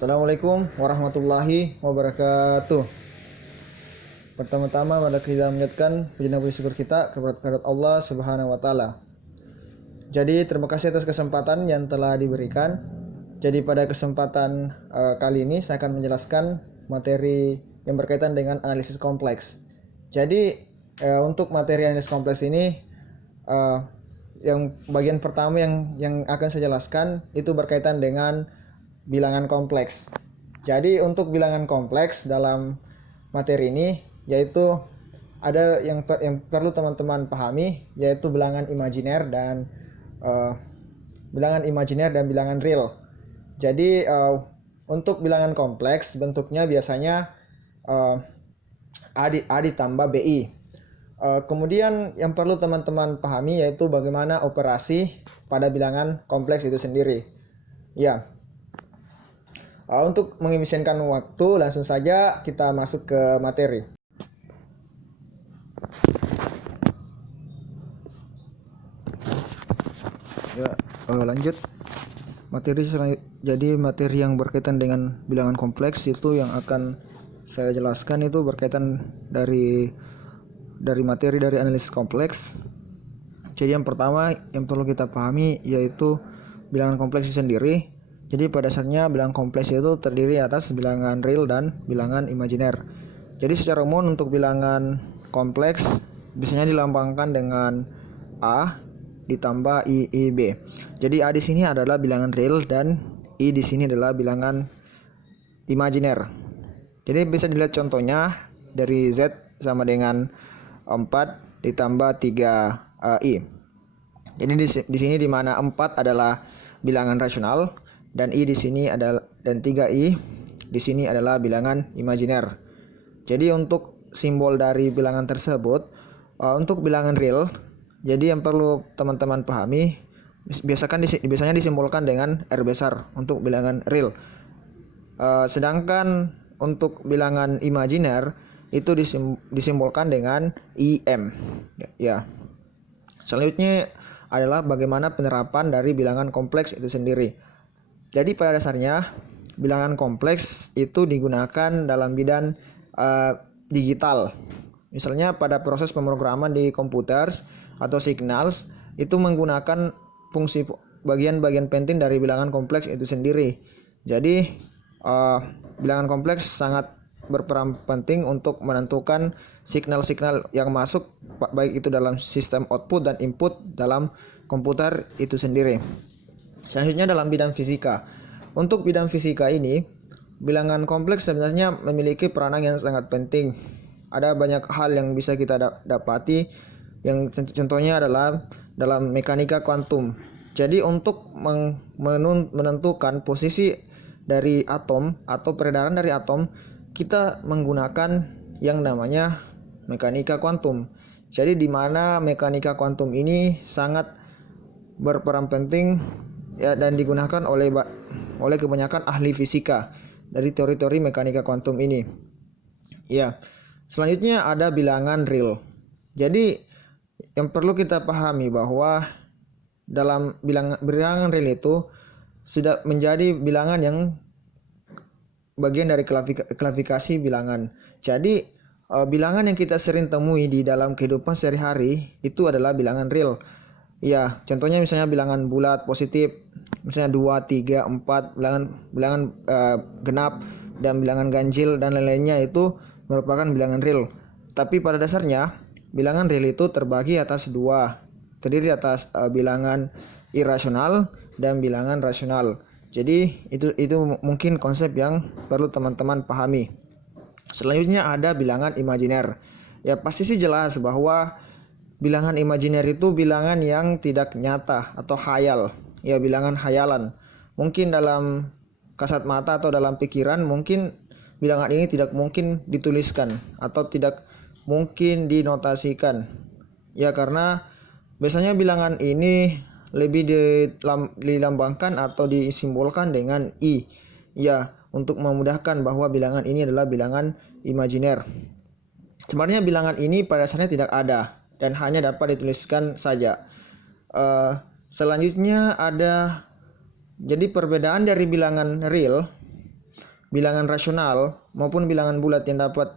Assalamualaikum warahmatullahi wabarakatuh. Pertama-tama mari kita menjadikan puji dan syukur kita kepada Allah Subhanahu wa taala. Jadi terima kasih atas kesempatan yang telah diberikan. Jadi pada kesempatan kali ini saya akan menjelaskan materi yang berkaitan dengan analisis kompleks. Jadi untuk materi analisis kompleks ini yang bagian pertama yang akan saya jelaskan itu berkaitan dengan bilangan kompleks. Jadi untuk bilangan kompleks dalam materi ini yaitu ada yang perlu teman-teman pahami, yaitu bilangan imajiner dan bilangan real. Jadi untuk bilangan kompleks bentuknya biasanya A ditambah BI. Kemudian yang perlu teman-teman pahami yaitu bagaimana operasi pada bilangan kompleks itu sendiri. Ya. Untuk mengefisienkan waktu, langsung saja kita masuk ke materi. Ya, lanjut. Jadi materi yang berkaitan dengan bilangan kompleks itu yang akan saya jelaskan itu berkaitan dari materi dari analisis kompleks. Jadi yang pertama yang perlu kita pahami yaitu bilangan kompleks itu sendiri. Jadi pada dasarnya bilangan kompleks itu terdiri atas bilangan real dan bilangan imajiner. Jadi secara umum untuk bilangan kompleks biasanya dilambangkan dengan A ditambah I, B. Jadi A di sini adalah bilangan real dan I di sini adalah bilangan imajiner. Jadi bisa dilihat contohnya dari Z sama dengan 4 ditambah 3 I. Jadi di sini di mana 4 adalah bilangan rasional dan I di sini adalah dan 3I di sini adalah bilangan imajiner. Jadi untuk simbol dari bilangan tersebut untuk bilangan real, jadi yang perlu teman-teman pahami biasanya disimbolkan dengan R besar untuk bilangan real. Sedangkan untuk bilangan imajiner itu disimbolkan dengan IM. Ya. Selanjutnya adalah bagaimana penerapan dari bilangan kompleks itu sendiri. Jadi pada dasarnya bilangan kompleks itu digunakan dalam bidang digital. Misalnya pada proses pemrograman di komputer atau signals itu menggunakan fungsi bagian-bagian penting dari bilangan kompleks itu sendiri. Jadi bilangan kompleks sangat berperan penting untuk menentukan signal-signal yang masuk baik itu dalam sistem output dan input dalam komputer itu sendiri. Selanjutnya dalam bidang fisika. Untuk bidang fisika ini, bilangan kompleks sebenarnya memiliki peranan yang sangat penting. Ada banyak hal yang bisa kita dapati, yang contohnya adalah dalam mekanika kuantum. Jadi untuk menentukan posisi dari atom atau peredaran dari atom, kita menggunakan yang namanya mekanika kuantum. Jadi di mana mekanika kuantum ini sangat berperan penting ya, dan digunakan oleh kebanyakan ahli fisika dari teori-teori mekanika kuantum ini. Ya. Selanjutnya ada bilangan real. Jadi yang perlu kita pahami bahwa dalam bilangan real itu sudah menjadi bilangan yang bagian dari klasifikasi bilangan. Jadi bilangan yang kita sering temui di dalam kehidupan sehari-hari itu adalah bilangan real. Ya, contohnya misalnya bilangan bulat positif, misalnya 2, 3, 4, bilangan genap dan bilangan ganjil dan lain-lainnya itu merupakan bilangan real. Tapi pada dasarnya bilangan real itu terbagi atas dua, terdiri atas bilangan irasional dan bilangan rasional. Jadi itu mungkin konsep yang perlu teman-teman pahami. Selanjutnya ada bilangan imajiner. Ya pasti sih jelas bahwa bilangan imajiner itu bilangan yang tidak nyata atau khayal, ya bilangan khayalan. Mungkin dalam kasat mata atau dalam pikiran mungkin bilangan ini tidak mungkin dituliskan atau tidak mungkin dinotasikan. Ya karena biasanya bilangan ini lebih dilambangkan atau disimbolkan dengan I. Ya, untuk memudahkan bahwa bilangan ini adalah bilangan imajiner. Sebenarnya bilangan ini pada dasarnya tidak ada dan hanya dapat dituliskan saja. Selanjutnya ada, jadi perbedaan dari bilangan real bilangan rasional maupun bilangan bulat yang dapat.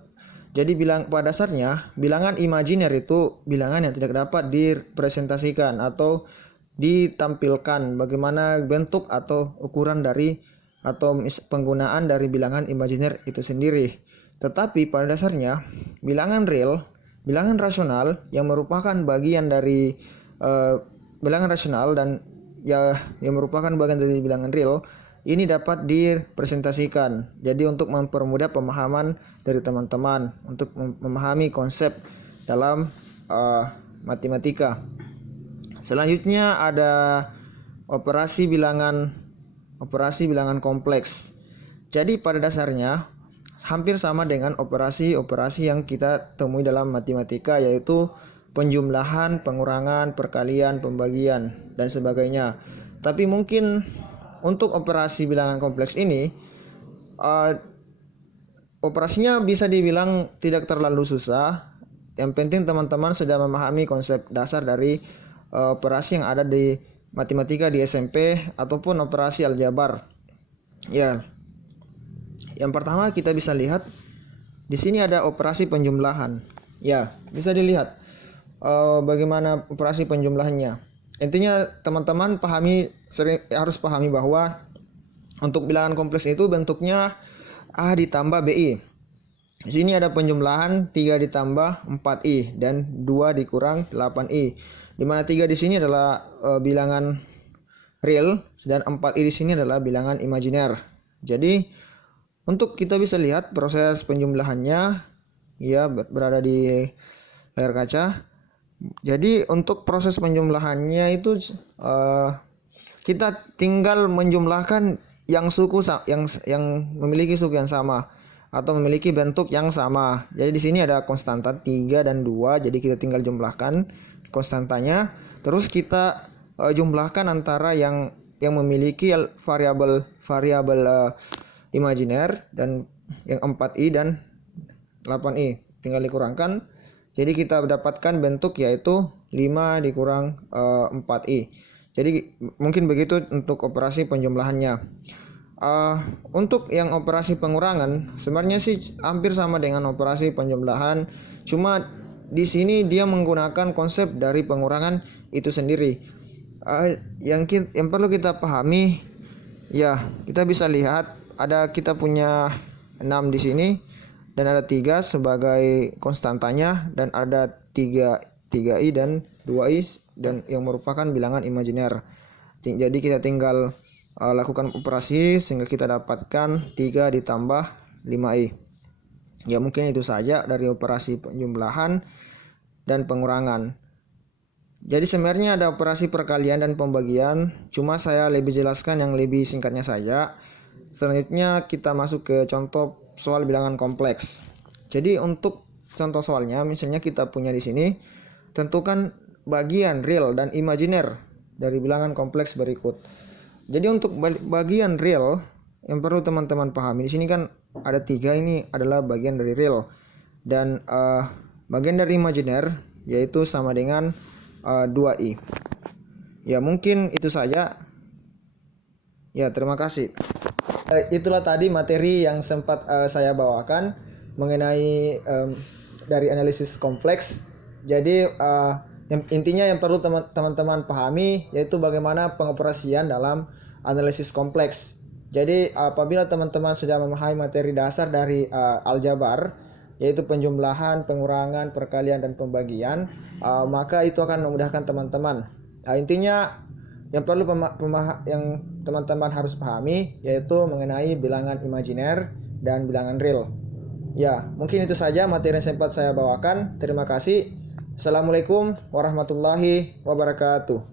Jadi pada dasarnya bilangan imajiner itu bilangan yang tidak dapat direpresentasikan atau ditampilkan bagaimana bentuk atau ukuran dari atau penggunaan dari bilangan imajiner itu sendiri. Tetapi pada dasarnya bilangan real, bilangan rasional yang merupakan bagian dari bilangan rasional dan yang merupakan bagian dari bilangan real ini dapat dipresentasikan. Jadi untuk mempermudah pemahaman dari teman-teman untuk memahami konsep dalam matematika. Selanjutnya ada operasi bilangan kompleks. Jadi pada dasarnya hampir sama dengan operasi-operasi yang kita temui dalam matematika, yaitu penjumlahan, pengurangan, perkalian, pembagian, dan sebagainya. Tapi mungkin untuk operasi bilangan kompleks ini, operasinya bisa dibilang tidak terlalu susah. Yang penting teman-teman sudah memahami konsep dasar dari operasi yang ada di matematika di SMP ataupun operasi aljabar. Ya, yang pertama kita bisa lihat di sini ada operasi penjumlahan. Ya, bisa dilihat bagaimana operasi penjumlahannya. Intinya teman-teman harus pahami bahwa untuk bilangan kompleks itu bentuknya A ditambah BI. Di sini ada penjumlahan 3 ditambah 4I dan 2 dikurang 8I. Di mana 3 di sini adalah bilangan real dan 4I di sini adalah bilangan imajiner. Jadi untuk kita bisa lihat proses penjumlahannya ya berada di layar kaca. Jadi untuk proses penjumlahannya itu kita tinggal menjumlahkan yang memiliki suku yang sama atau memiliki bentuk yang sama. Jadi di sini ada konstanta 3 dan 2, jadi kita tinggal jumlahkan konstantanya. Terus kita jumlahkan antara yang memiliki variabel imajiner dan yang 4i dan 8i tinggal dikurangkan. Jadi kita mendapatkan bentuk yaitu 5 dikurang 4i. Jadi mungkin begitu untuk operasi penjumlahannya. Untuk yang operasi pengurangan sebenarnya sih hampir sama dengan operasi penjumlahan, cuma di sini dia menggunakan konsep dari pengurangan itu sendiri. Yang perlu kita pahami, ya kita bisa lihat kita punya 6 di sini dan ada 3 sebagai konstantanya dan ada 3i dan 2i dan yang merupakan bilangan imajiner. Jadi kita tinggal lakukan operasi sehingga kita dapatkan 3 ditambah 5i. Ya mungkin itu saja dari operasi penjumlahan dan pengurangan. Jadi sebenarnya ada operasi perkalian dan pembagian, cuma saya lebih jelaskan yang lebih singkatnya saja. Selanjutnya kita masuk ke contoh soal bilangan kompleks. Jadi untuk contoh soalnya, misalnya kita punya di sini, tentukan bagian real dan imajiner dari bilangan kompleks berikut. Jadi untuk bagian real yang perlu teman-teman pahami di sini kan ada 3, ini adalah bagian dari real dan bagian dari imajiner yaitu sama dengan 2i. Ya mungkin itu saja. Ya terima kasih. Itulah tadi materi yang sempat saya bawakan mengenai dari analisis kompleks. Jadi intinya yang perlu teman-teman pahami yaitu bagaimana pengoperasian dalam analisis kompleks. Jadi apabila teman-teman sudah memahami materi dasar dari aljabar, yaitu penjumlahan, pengurangan, perkalian, dan pembagian, maka itu akan memudahkan teman-teman. Intinya yang perlu yang teman-teman harus pahami yaitu mengenai bilangan imajiner dan bilangan real. Ya, mungkin itu saja materi yang sempat saya bawakan. Terima kasih. Assalamualaikum warahmatullahi wabarakatuh.